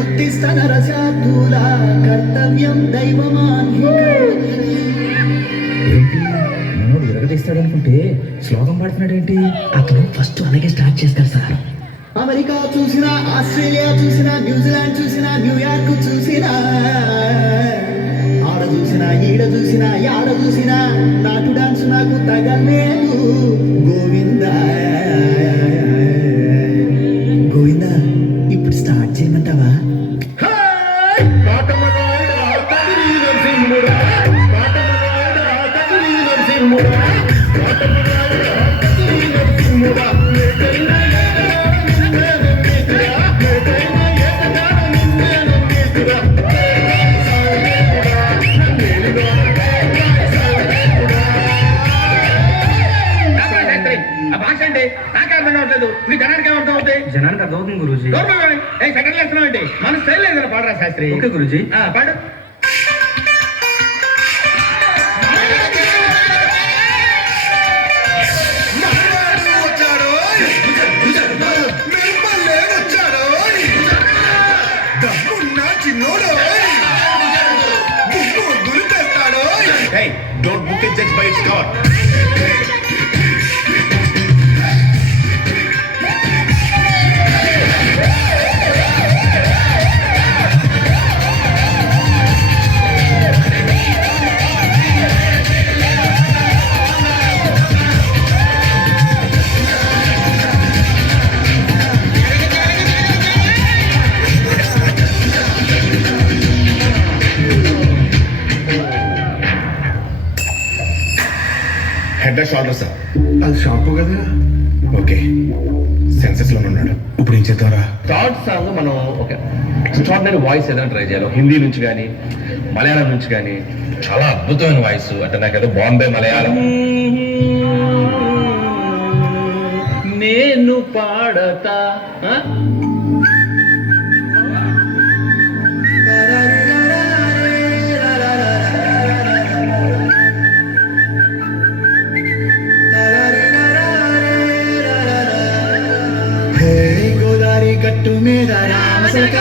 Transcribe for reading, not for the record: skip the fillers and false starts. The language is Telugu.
ఉత్తిష్ట నరశార్థుల కర్తవ్యం ఏంటి మనోడు విరగదీస్తాడు అనుకుంటే శ్లోకం పాడుతున్నాడు ఏంటి? అతను ఫస్ట్ అలాగే స్టార్ట్ చేస్తారు సార్. అమెరికా చూసినా, ఆస్ట్రేలియా చూసినా, న్యూజిలాండ్ చూసినా, న్యూయార్క్ చూసినా, ఆడ చూసినా, ఈడ చూసినా, యాడ చూసినా నాటు డాన్స్ నాకు తగలేదు. గోవిందా గోవిందా, ఇప్పుడు స్టార్ట్ చేయమంటావా? జనానికి అర్థమవుతుంది గురూజీ. మన స్టైల్ లేదన్న పాడరా శాస్త్రి. ఓకే గురూజీ. పాడు. Don't book it just by its cover. Head shoulder sir. అది షాంపూ కదా. ఓకే, సెన్సెస్ లో ఉన్నాడు. ఇప్పుడు ఏం చేద్దాంరా? థర్డ్ సాంగ్ మనం ఒక ఎక్స్ట్రాడినరీ వాయిస్ ఏదైనా ట్రై చేయాలి. హిందీ నుంచి కానీ మలయాళం నుంచి కానీ చాలా అద్భుతమైన వాయిస్. అంటే నాకేదో బాంబే మలయాళం. నేను పాడతా గోదారి గట్టు మీద రామసక